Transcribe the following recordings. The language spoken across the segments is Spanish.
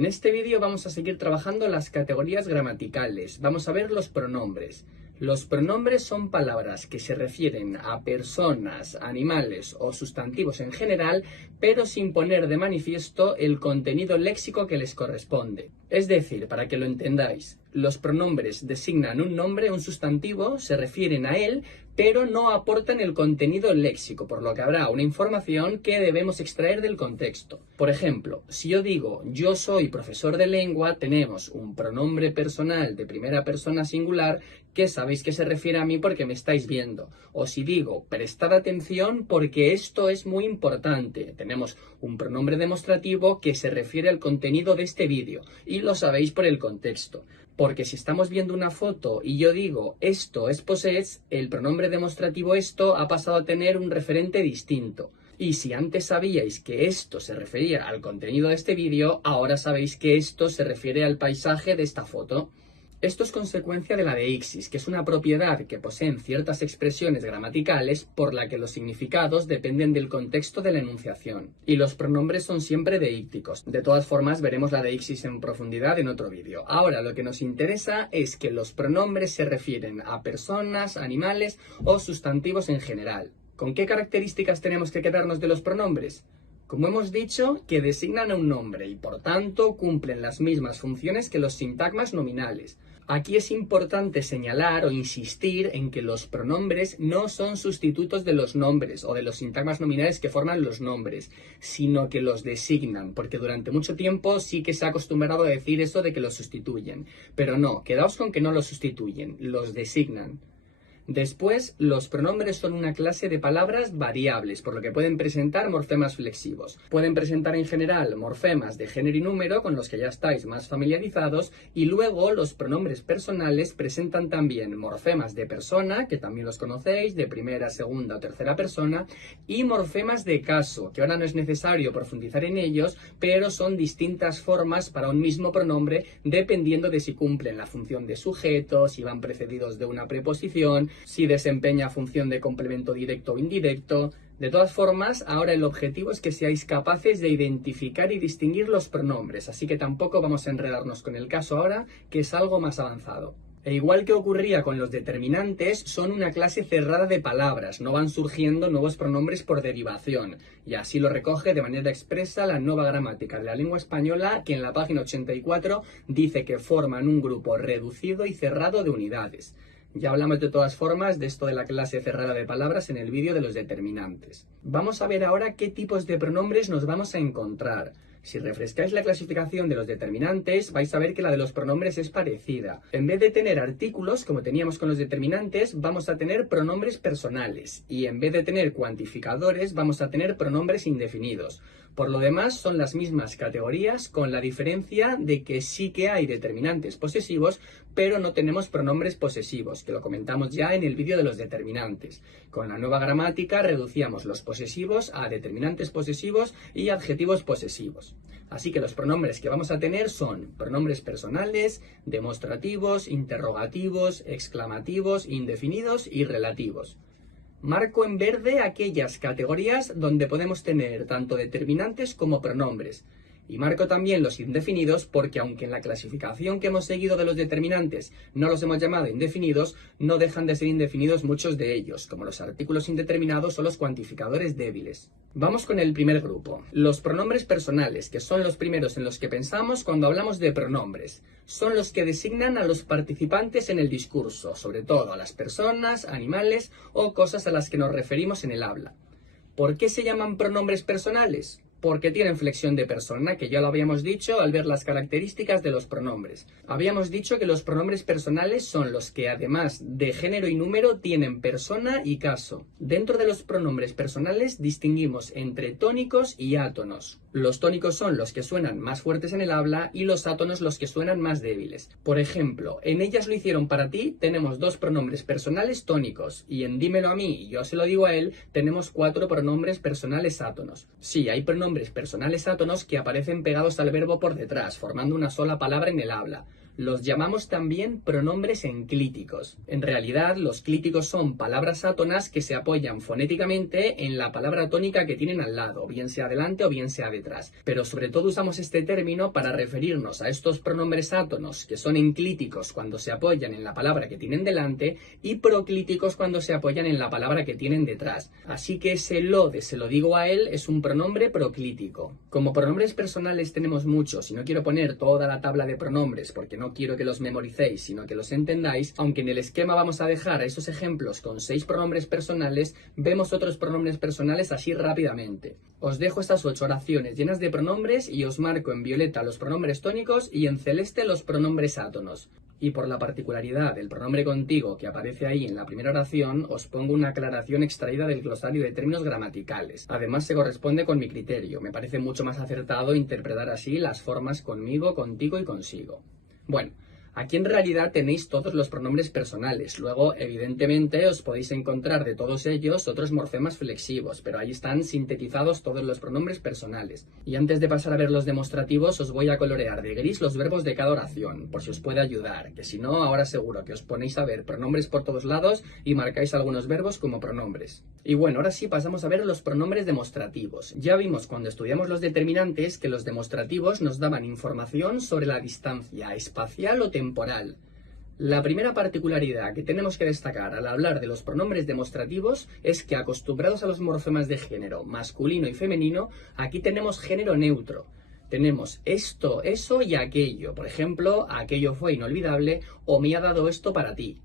En este vídeo vamos a seguir trabajando las categorías gramaticales. Vamos a ver los pronombres. Los pronombres son palabras que se refieren a personas, animales o sustantivos en general, pero sin poner de manifiesto el contenido léxico que les corresponde. Es decir, para que lo entendáis, los pronombres designan un nombre, un sustantivo, se refieren a él, pero no aportan el contenido léxico, por lo que habrá una información que debemos extraer del contexto. Por ejemplo, si yo digo yo soy profesor de lengua, tenemos un pronombre personal de primera persona singular que sabéis que se refiere a mí porque me estáis viendo. O si digo prestad atención porque esto es muy importante, tenemos un pronombre demostrativo que se refiere al contenido de este vídeo y lo sabéis por el contexto. Porque si estamos viendo una foto y yo digo esto es possess, el pronombre demostrativo esto ha pasado a tener un referente distinto. Y si antes sabíais que esto se refería al contenido de este vídeo, ahora sabéis que esto se refiere al paisaje de esta foto. Esto es consecuencia de la deixis, que es una propiedad que poseen ciertas expresiones gramaticales por la que los significados dependen del contexto de la enunciación. Y los pronombres son siempre deícticos. De todas formas, veremos la deixis en profundidad en otro vídeo. Ahora, lo que nos interesa es que los pronombres se refieren a personas, animales o sustantivos en general. ¿Con qué características tenemos que quedarnos de los pronombres? Como hemos dicho, que designan a un nombre y por tanto cumplen las mismas funciones que los sintagmas nominales. Aquí es importante señalar o insistir en que los pronombres no son sustitutos de los nombres o de los sintagmas nominales que forman los nombres, sino que los designan, porque durante mucho tiempo sí que se ha acostumbrado a decir eso de que los sustituyen. Pero no, quedaos con que no los sustituyen, los designan. Después, los pronombres son una clase de palabras variables, por lo que pueden presentar morfemas flexivos. Pueden presentar en general morfemas de género y número, con los que ya estáis más familiarizados, y luego los pronombres personales presentan también morfemas de persona, que también los conocéis, de primera, segunda o tercera persona, y morfemas de caso, que ahora no es necesario profundizar en ellos, pero son distintas formas para un mismo pronombre, dependiendo de si cumplen la función de sujeto, si van precedidos de una preposición, si desempeña función de complemento directo o indirecto. De todas formas, ahora el objetivo es que seáis capaces de identificar y distinguir los pronombres, así que tampoco vamos a enredarnos con el caso ahora, que es algo más avanzado. E igual que ocurría con los determinantes, son una clase cerrada de palabras, no van surgiendo nuevos pronombres por derivación, y así lo recoge de manera expresa la Nueva Gramática de la Lengua Española, que en la página 84 dice que forman un grupo reducido y cerrado de unidades. Ya hablamos de todas formas de esto de la clase cerrada de palabras en el vídeo de los determinantes. Vamos a ver ahora qué tipos de pronombres nos vamos a encontrar. Si refrescáis la clasificación de los determinantes, vais a ver que la de los pronombres es parecida. En vez de tener artículos, como teníamos con los determinantes, vamos a tener pronombres personales. Y en vez de tener cuantificadores, vamos a tener pronombres indefinidos. Por lo demás, son las mismas categorías, con la diferencia de que sí que hay determinantes posesivos, pero no tenemos pronombres posesivos, que lo comentamos ya en el vídeo de los determinantes. Con la nueva gramática reducíamos los posesivos a determinantes posesivos y adjetivos posesivos. Así que los pronombres que vamos a tener son pronombres personales, demostrativos, interrogativos, exclamativos, indefinidos y relativos. Marco en verde aquellas categorías donde podemos tener tanto determinantes como pronombres. Y marco también los indefinidos porque aunque en la clasificación que hemos seguido de los determinantes no los hemos llamado indefinidos, no dejan de ser indefinidos muchos de ellos, como los artículos indeterminados o los cuantificadores débiles. Vamos con el primer grupo. Los pronombres personales, que son los primeros en los que pensamos cuando hablamos de pronombres. Son los que designan a los participantes en el discurso, sobre todo a las personas, animales o cosas a las que nos referimos en el habla. ¿Por qué se llaman pronombres personales? Porque tienen flexión de persona, que ya lo habíamos dicho al ver las características de los pronombres. Habíamos dicho que los pronombres personales son los que, además de género y número, tienen persona y caso. Dentro de los pronombres personales distinguimos entre tónicos y átonos. Los tónicos son los que suenan más fuertes en el habla y los átonos los que suenan más débiles. Por ejemplo, en ellas lo hicieron para ti tenemos dos pronombres personales tónicos y en dímelo a mí y yo se lo digo a él tenemos 4 pronombres personales átonos. Sí, hay pronombres personales átonos que aparecen pegados al verbo por detrás, formando una sola palabra en el habla. Los llamamos también pronombres enclíticos. En realidad, los clíticos son palabras átonas que se apoyan fonéticamente en la palabra tónica que tienen al lado, bien sea delante o bien sea detrás. Pero sobre todo usamos este término para referirnos a estos pronombres átonos que son enclíticos cuando se apoyan en la palabra que tienen delante y proclíticos cuando se apoyan en la palabra que tienen detrás. Así que ese lo de se lo digo a él es un pronombre proclítico. Como pronombres personales tenemos muchos y no quiero poner toda la tabla de pronombres porque no quiero que los memoricéis, sino que los entendáis, aunque en el esquema vamos a dejar esos ejemplos con 6 pronombres personales, vemos otros pronombres personales así rápidamente. Os dejo estas 8 oraciones llenas de pronombres y os marco en violeta los pronombres tónicos y en celeste los pronombres átonos. Y por la particularidad del pronombre contigo que aparece ahí en la primera oración, os pongo una aclaración extraída del glosario de términos gramaticales. Además se corresponde con mi criterio. Me parece mucho más acertado interpretar así las formas conmigo, contigo y consigo. Bueno, aquí en realidad tenéis todos los pronombres personales. Luego, evidentemente, os podéis encontrar de todos ellos otros morfemas flexivos, pero ahí están sintetizados todos los pronombres personales. Y antes de pasar a ver los demostrativos, os voy a colorear de gris los verbos de cada oración, por si os puede ayudar, que si no, ahora seguro que os ponéis a ver pronombres por todos lados y marcáis algunos verbos como pronombres. Y bueno, ahora sí pasamos a ver los pronombres demostrativos. Ya vimos cuando estudiamos los determinantes que los demostrativos nos daban información sobre la distancia espacial o temporal. La primera particularidad que tenemos que destacar al hablar de los pronombres demostrativos es que, acostumbrados a los morfemas de género masculino y femenino, aquí tenemos género neutro. Tenemos esto, eso y aquello. Por ejemplo, aquello fue inolvidable o me ha dado esto para ti.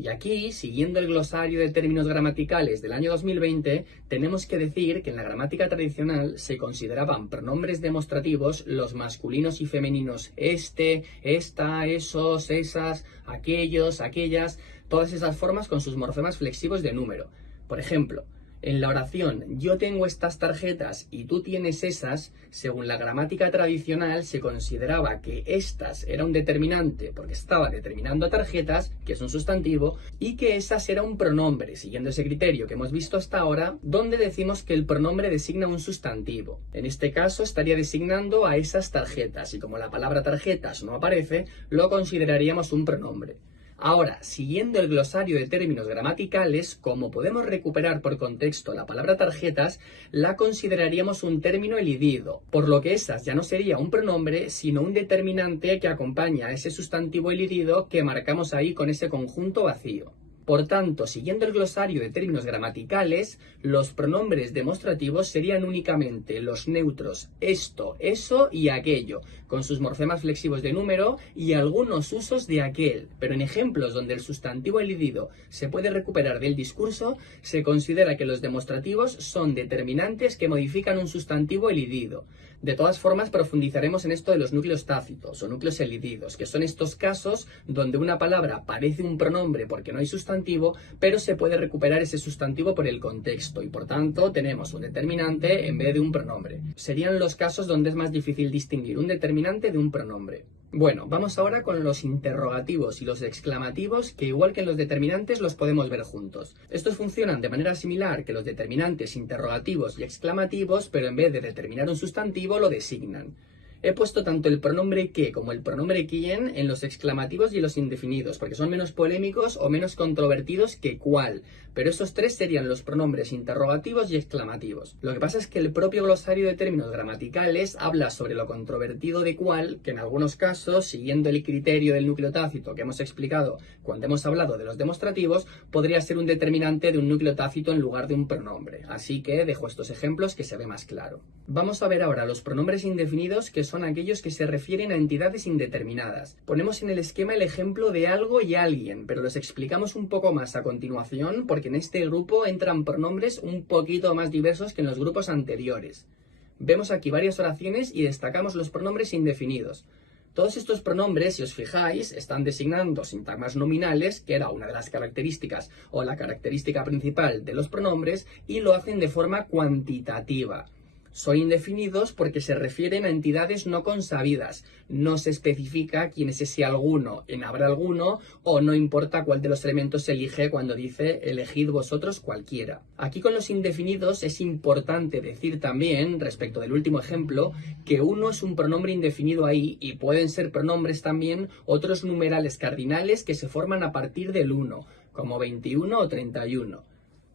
Y aquí, siguiendo el glosario de términos gramaticales del año 2020, tenemos que decir que en la gramática tradicional se consideraban pronombres demostrativos los masculinos y femeninos este, esta, esos, esas, aquellos, aquellas, todas esas formas con sus morfemas flexivos de número. Por ejemplo, en la oración yo tengo estas tarjetas y tú tienes esas, según la gramática tradicional se consideraba que estas era un determinante porque estaba determinando tarjetas, que es un sustantivo, y que esas era un pronombre, siguiendo ese criterio que hemos visto hasta ahora, donde decimos que el pronombre designa un sustantivo. En este caso estaría designando a esas tarjetas y como la palabra tarjetas no aparece, lo consideraríamos un pronombre. Ahora, siguiendo el glosario de términos gramaticales, como podemos recuperar por contexto la palabra tarjetas, la consideraríamos un término elidido, por lo que esas ya no sería un pronombre, sino un determinante que acompaña a ese sustantivo elidido que marcamos ahí con ese conjunto vacío. Por tanto, siguiendo el glosario de términos gramaticales, los pronombres demostrativos serían únicamente los neutros esto, eso y aquello, con sus morfemas flexivos de número y algunos usos de aquel. Pero en ejemplos donde el sustantivo elidido se puede recuperar del discurso, se considera que los demostrativos son determinantes que modifican un sustantivo elidido. De todas formas, profundizaremos en esto de los núcleos tácitos o núcleos elididos, que son estos casos donde una palabra parece un pronombre porque no hay sustantivo, pero se puede recuperar ese sustantivo por el contexto y por tanto tenemos un determinante en vez de un pronombre. Serían los casos donde es más difícil distinguir un determinante de un pronombre. Bueno, vamos ahora con los interrogativos y los exclamativos, que igual que en los determinantes los podemos ver juntos. Estos funcionan de manera similar que los determinantes interrogativos y exclamativos, pero en vez de determinar un sustantivo lo designan. He puesto tanto el pronombre que como el pronombre quién en los exclamativos y en los indefinidos, porque son menos polémicos o menos controvertidos que cuál, pero esos tres serían los pronombres interrogativos y exclamativos. Lo que pasa es que el propio glosario de términos gramaticales habla sobre lo controvertido de cuál, que en algunos casos, siguiendo el criterio del núcleo tácito que hemos explicado cuando hemos hablado de los demostrativos, podría ser un determinante de un núcleo tácito en lugar de un pronombre. Así que dejo estos ejemplos que se ve más claro. Vamos a ver ahora los pronombres indefinidos, que son aquellos que se refieren a entidades indeterminadas. Ponemos en el esquema el ejemplo de algo y alguien, pero los explicamos un poco más a continuación porque en este grupo entran pronombres un poquito más diversos que en los grupos anteriores. Vemos aquí varias oraciones y destacamos los pronombres indefinidos. Todos estos pronombres, si os fijáis, están designando sintagmas nominales, que era una de las características o la característica principal de los pronombres, y lo hacen de forma cuantitativa. Son indefinidos porque se refieren a entidades no consabidas. No se especifica quién es ese alguno en habrá alguno o no importa cuál de los elementos se elige cuando dice elegid vosotros cualquiera. Aquí con los indefinidos es importante decir también, respecto del último ejemplo, que uno es un pronombre indefinido ahí y pueden ser pronombres también otros numerales cardinales que se forman a partir del 1, como 21 o 31.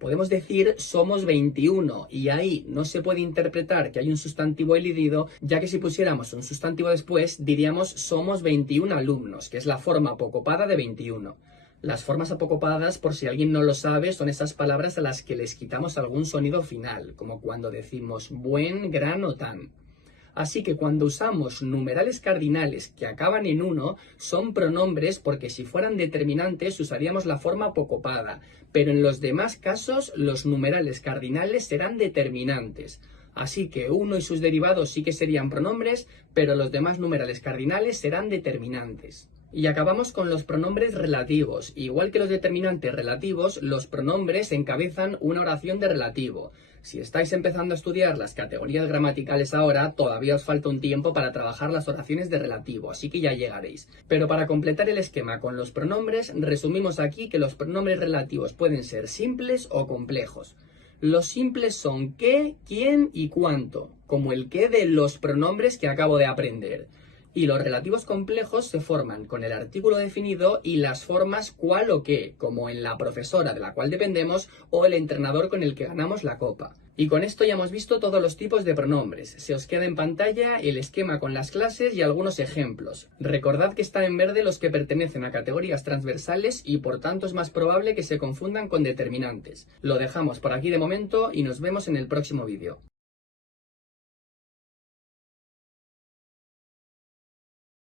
Podemos decir somos 21 y ahí no se puede interpretar que hay un sustantivo elidado, ya que si pusiéramos un sustantivo después diríamos somos 21 alumnos, que es la forma apocopada de 21. Las formas apocopadas, por si alguien no lo sabe, son esas palabras a las que les quitamos algún sonido final, como cuando decimos buen, gran o tan. Así que cuando usamos numerales cardinales que acaban en 1, son pronombres porque si fueran determinantes usaríamos la forma apocopada, pero en los demás casos los numerales cardinales serán determinantes. Así que 1 y sus derivados sí que serían pronombres, pero los demás numerales cardinales serán determinantes. Y acabamos con los pronombres relativos. Igual que los determinantes relativos, los pronombres encabezan una oración de relativo. Si estáis empezando a estudiar las categorías gramaticales ahora, todavía os falta un tiempo para trabajar las oraciones de relativo, así que ya llegaréis. Pero para completar el esquema con los pronombres, resumimos aquí que los pronombres relativos pueden ser simples o complejos. Los simples son qué, quién y cuánto, como el qué de los pronombres que acabo de aprender. Y los relativos complejos se forman con el artículo definido y las formas cuál o qué, como en la profesora de la cual dependemos o el entrenador con el que ganamos la copa. Y con esto ya hemos visto todos los tipos de pronombres. Se os queda en pantalla el esquema con las clases y algunos ejemplos. Recordad que están en verde los que pertenecen a categorías transversales y por tanto es más probable que se confundan con determinantes. Lo dejamos por aquí de momento y nos vemos en el próximo vídeo.